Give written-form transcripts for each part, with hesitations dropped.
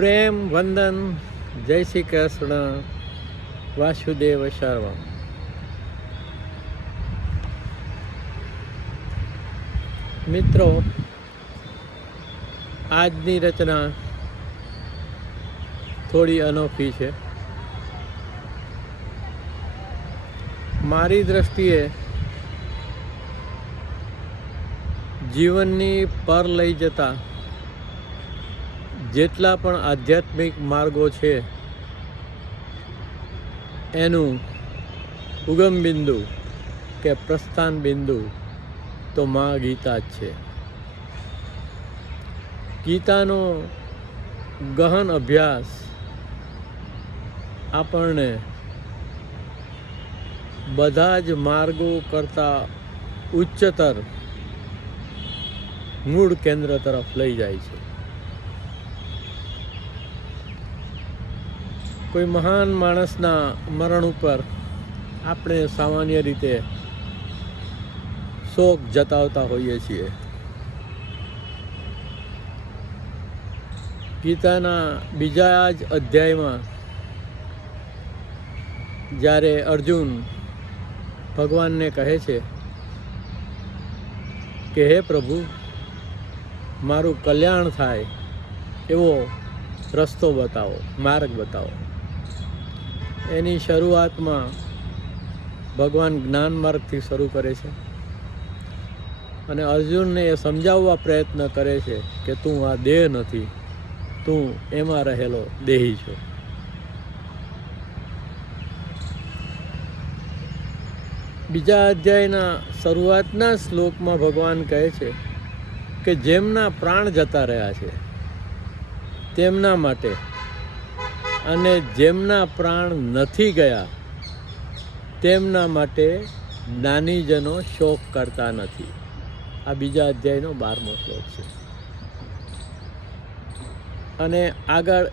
પ્રેમ વંદન, જય શ્રી કૃષ્ણ, વાસુદેવ સર્વમ. મિત્રો, આજની રચના થોડી અનોખી છે. મારી દ્રષ્ટિએ જીવનની પર લઈ જતા જેટલા પણ આધ્યાત્મિક માર્ગો છે એનું ઉગમ બિંદુ કે પ્રસ્થાન બિંદુ તો મા ગીતા જ છે. ગીતાનો ગહન અભ્યાસ આપણને બધા જ માર્ગો કરતાં ઉચ્ચતર મૂળ કેન્દ્ર તરફ લઈ જાય છે. કોઈ મહાન માણસના મરણ ઉપર આપણે સામાન્ય રીતે શોક જતાવતા હોઈએ છીએ. ગીતાના બીજા જ અધ્યાયમાં જ્યારે અર્જુન ભગવાનને કહે છે કે હે પ્રભુ, મારું કલ્યાણ થાય એવો રસ્તો બતાવો, માર્ગ બતાવો. એની શરૂઆતમાં ભગવાન જ્ઞાન માર્ગથી શરૂ કરે છે અને અર્જુનને એ સમજાવવા પ્રયત્ન કરે છે કે તું આ દેહ નથી, તું એમાં રહેલો દેહી છો. બીજા અધ્યાયના શરૂઆતના શ્લોકમાં ભગવાન કહે છે કે જેમના પ્રાણ જતા રહ્યા છે તેમના માટે અને જેમના પ્રાણ નથી ગયા તેમના માટે જ્ઞાનીજનો શોક કરતા નથી. આ બીજા અધ્યાયનો 12મો શ્લોક છે. અને આગળ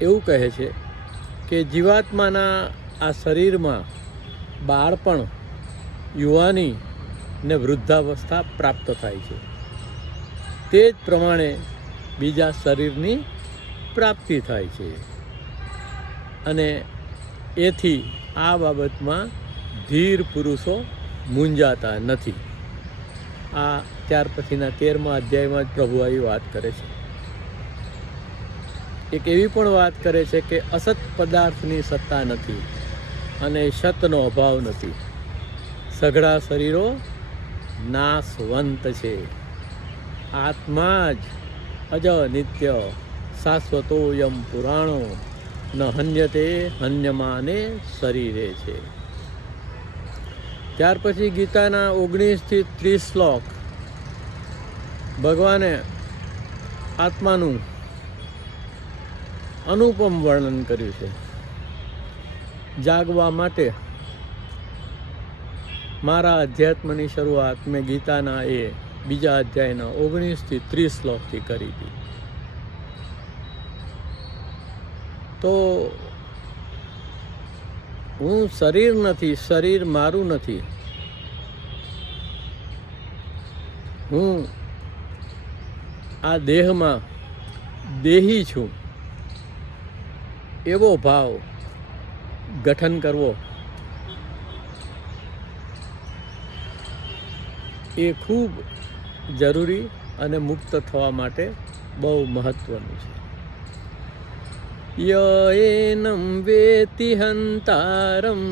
એવું કહે છે કે જીવાત્માના આ શરીરમાં બાળપણ, યુવાની ને વૃદ્ધાવસ્થા પ્રાપ્ત થાય છે. તે જ પ્રમાણે બીજા શરીરની પ્રાપ્તિ થાય છે. અને એથી આ બાબતમાં ધીર પુરુષો મૂંઝાતા નથી. આ ત્યાર પછીના 13મા અધ્યાયમાં જ પ્રભુ આવી વાત કરે છે. એક એવી પણ વાત કરે છે કે અસત પદાર્થની સત્તા નથી અને સતનો અભાવ નથી. સઘળા શરીરો નાશવંત છે. આત્મા જ અજ નિત્ય શાશ્વતોયમ પુરાણો ન હન્યતે હન્યમાને શરીરે છે. ત્યાર પછી ગીતાના 19 થી 30 શ્લોક ભગવાને આત્માનું અનુપમ વર્ણન કર્યું છે. જાગવા માટે મારા અધ્યાત્મની શરૂઆત મેં ગીતાના એ બીજા અધ્યાયના 19 થી 30 શ્લોકથી કરી હતી. તો હું શરીર નથી, શરીર મારું નથી. હું આ દેહમાં દેહી છું એવો ભાવ ગઠન કરવો એ ખૂબ જરૂરી અને મુક્ત થવા માટે બહુ મહત્વનું છે. યએનં વેતિ હંતારં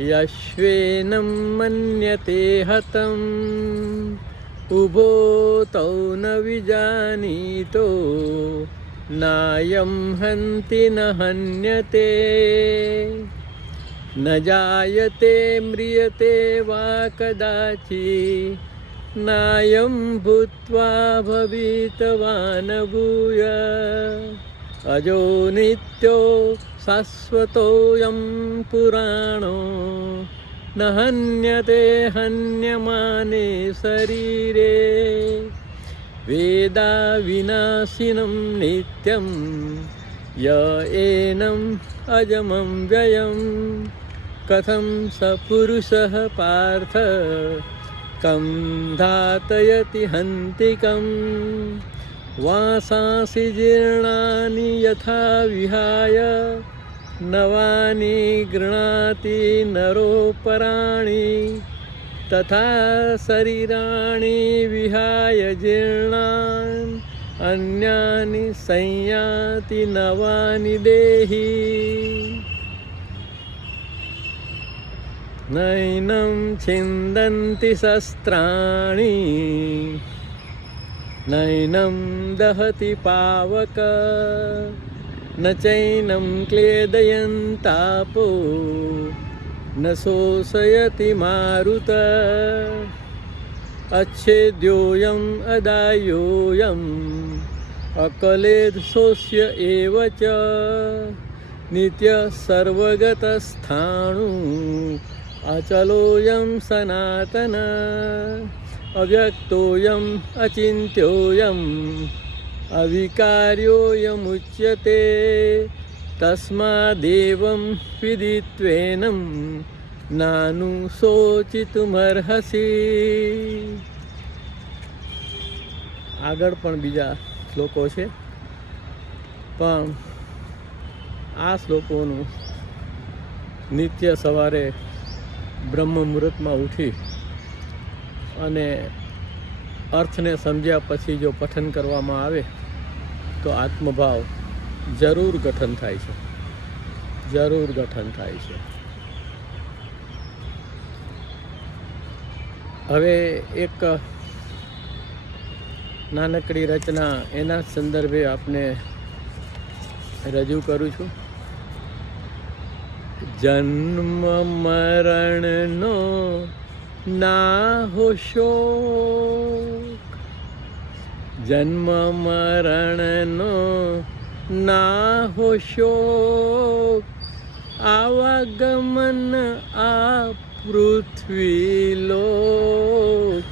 યશ્વેનં મન્યતે હતં ઉભો તૌ ન વિજાનીતો નાયં હંતિ ન હન્યતે ન જાયતે મ્રિયતે વા કદાચિ નાયં ભૂત્વા ભવિતવાન ભૂય અજો નિત્યો શાશ્વતોયમ પુરાણો ન હન્યતે હન્યમાને શરીરે વેદા વિનાશિનમ નિત્યમ યએનમ અજમં વ્યયમ કથમ સ પુરુષઃ પાર્થ કમ ધાતયતિ હંતિકમ વાસાંસि જીર્ણાનિ યથા વિહાય નવાની ગૃણાતિ નરોપરાણી તથા શરીરાણી વિહાય જીર્ણાન અન્યાનિ સંયાતિ નવાની દેહી નૈનં છિંદન્તિ શસ્ત્રાણી નૈનં દહતિ પાવક ન ચૈનં ક્લેદયન્તાપો ન શોષયતિ મારુત अच्छेद्योऽयम् अदायोऽयम् अकलेदशोष्य एव च नित्य सर्वगतस्थाणु अचलोऽयं सनातन अव्यक्तोऽयम् अचिन्त्योऽयम् अविकार्योऽयमुच्यते तस्मादेवं विदित्वेनं નાનુશોચિતુમર્હસી. આગળ પણ બીજા શ્લોકો છે, પણ આ શ્લોકોનું નિત્ય સવારે બ્રહ્મ મુહૂર્તમાં ઉઠી અને અર્થને સમજ્યા પછી જો પઠન કરવામાં આવે તો આત્મભાવ જરૂર ગઠન થાય છે, જરૂર ગઠન થાય છે. હવે એક નાનકડી રચના એના સંદર્ભે આપને રજૂ કરું છું. જન્મ મરણનો ના હો શોક, જન્મ મરણનો ના હો શોક, આવાગમન આ પૃથ્વી લોક,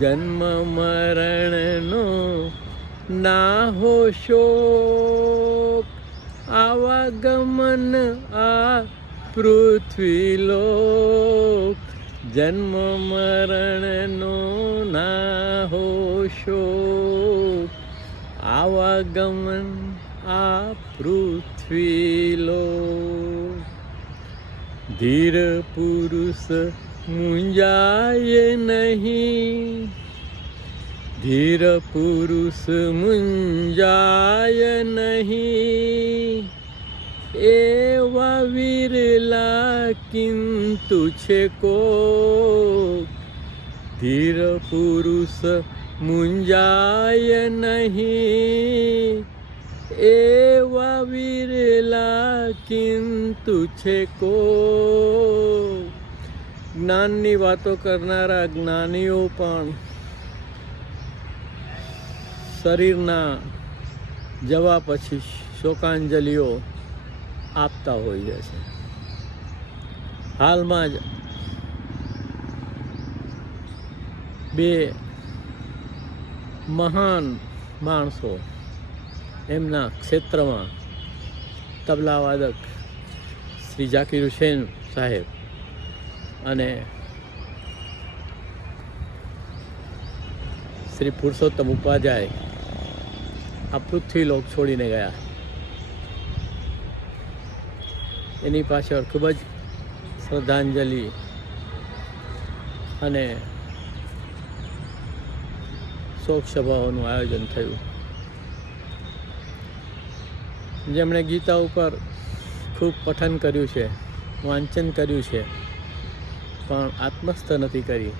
જન્મ મરણનો ના હો શોક, આવાગમન આ પૃથ્વી લોક, જન્મ મરણનો ના હો શોક, આવાગમન આ પૃથ્વી લોક. ધીર પુરુષ મુંજાય નહીં, ધીર પુરુષ મુંજાય નહીં, એવા વિરલા કિંતુ છે કોક, ધીર પુરુષ મુંજાય નહીં, એવા વિરલા કિંતુ છે કો. જ્ઞાનની વાતો કરનારા જ્ઞાનીઓ પણ શરીરના જવા પછી શોકાંજલિઓ આપતા હોય છે. હાલમાં જ બે મહાન માણસો એમના ક્ષેત્રમાં તબલાવાદક શ્રી ઝાકિર હુસૈન સાહેબ અને શ્રી પુરુષોત્તમ ઉપાધ્યાય આ પૃથ્વીલોક છોડીને ગયા. એની પાછળ ખૂબ જ શ્રદ્ધાંજલિ અને શોક સભાઓનું આયોજન થયું. જેમણે ગીતા ઉપર ખૂબ પઠન કર્યું છે, વાંચન કર્યું છે, પણ આત્મસ્થ નથી કરી,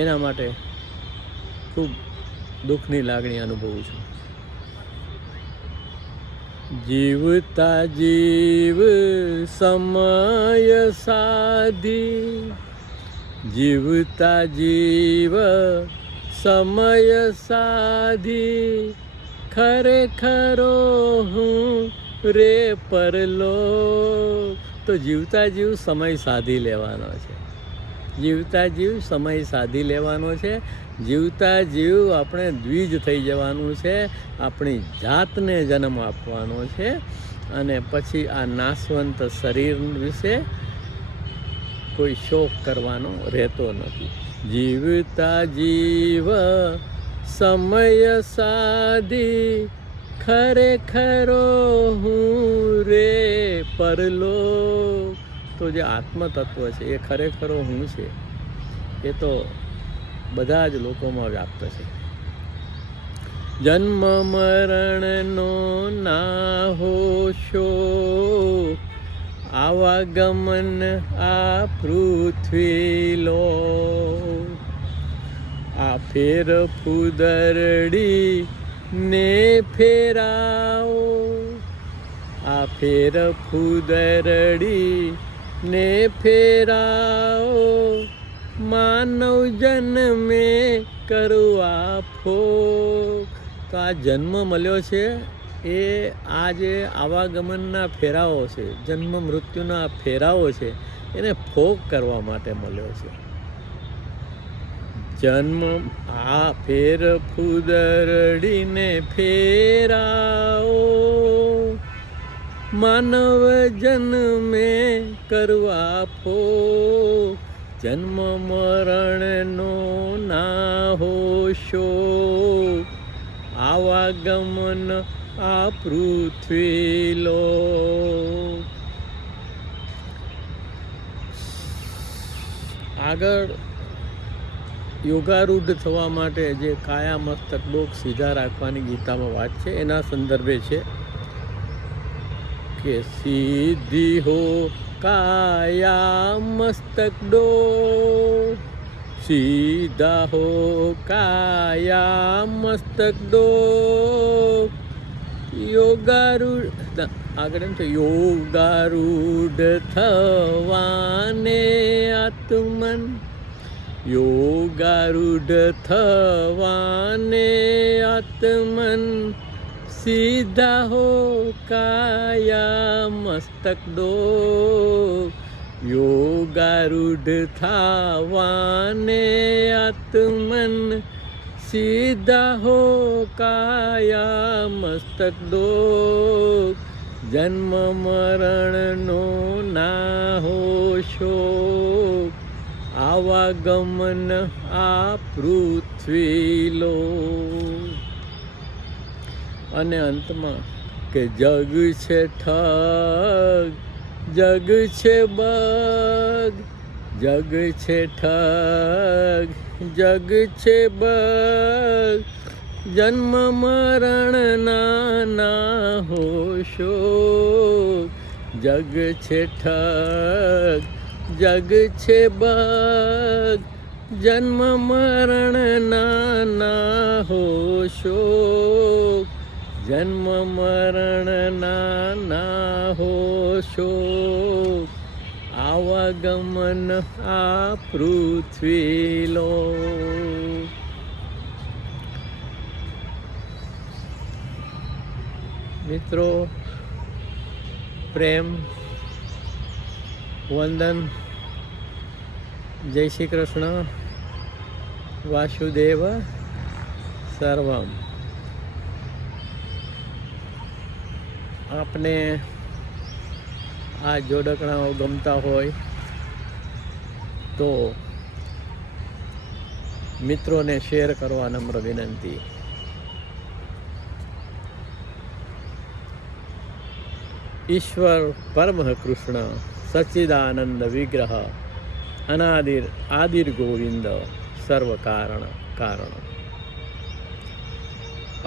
એના માટે ખૂબ દુઃખની લાગણી અનુભવું છું. જીવતા જીવ સમય સાધી, જીવતા જીવ સમય સાધી, ખરેખરો હું રે પરલોક. તો જીવતા જીવ સમય સાધી લેવાનો છે, જીવતા જીવ સમય સાધી લેવાનો છે. જીવતા જીવ આપણે દ્વિજ થઈ જવાનું છે, આપણી જાતને જન્મ આપવાનો છે, અને પછી આ નાશવંત શરીર વિશે કોઈ શોક કરવાનો રહેતો નથી. જીવતા જીવ સમય સાધી ખરેખરો હું રે પરલોક. તો જે આત્મતત્વ છે એ ખરેખરો હું છે એ તો બધા જ લોકોમાં વ્યાપ્ત છે. જન્મ મરણનો ના હોશો, આવાગમન આ પૃથ્વી લો. આ ફેર ફુદરડી ને ફેરાવો, આ ફેર ફુદરડી ને ફેરાવો. માનવ જન્મે કરવા ફોક. તો આ જન્મ મળ્યો છે એ આ જે આવાગમનના ફેરાઓ છે, જન્મ મૃત્યુના ફેરાઓ છે, એને ફોક કરવા માટે મળ્યો છે. જન્મ આ ફેર ફુદરડીને ફેરાઓ, માનવ જન્મે કરવા ફોક. જન્મ મરણનો ના હોશો, આવાગમન આ પૃથ્વી લો. આગળ યોગારૂઢ થવા માટે જે કાયા મસ્તક ડોક સીધા રાખવાની ગીતામાં વાત છે એના સંદર્ભે છે કે સીધી હો કાયા મસ્તક ડોક, સીધા હો કાયા મસ્તક ડોક. યોગારૂઢ આગળ એમ છે યોગારૂઢ થવાને આત્મન, યોગારૂઢ થવાને આત્મન. સીધા હો કાયા મસ્તક ડોક, યોગારૂઢ થવાને આત્મન. સીધા હો કાયા મસ્તક ડોક. જન્મ મરણનો ના હોશો, આવાગમન આ પૃથ્વી લો. અને અંતમાં કે જગ છે ઠગ, જગ છે બગ, જગ છે ઠગ, જગ છે બગ. જન્મ મરણના ના હોશો, જગ છે ઠગ, જગ છે બગ. જન્મ મરણના ના હોશો, જન્મ મરણના ના હોશો. આવાગમન આ પૃથ્વી લો. મિત્રો, પ્રેમ, વંદન, જય શ્રી કૃષ્ણ, વાસુદેવ સર્વમ. આપને આ જોડકણાઓ ગમતા હોય તો મિત્રોને શેર કરવા નમ્ર વિનંતી. ઈશ્વર પરમ કૃષ્ણ સચ્ચિદાનંદ વિગ્રહ આદિર ગોવિંદ સર્વ કારણ કારણ.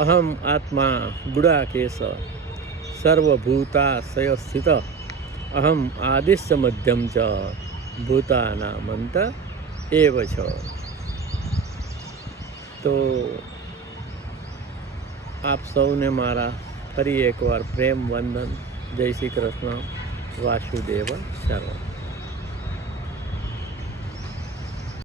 અહમ આત્મા ગુડાકેશ સર્વભૂતાશય સ્થિત અહમ આદિશ્ય મધ્યમ ચ ભૂતાનામંત એવ છ. તો આપ સૌને મારા ફરી એકવાર પ્રેમ વંદન. જય શ્રી કૃષ્ણ, વાસુદેવ સર્વમ.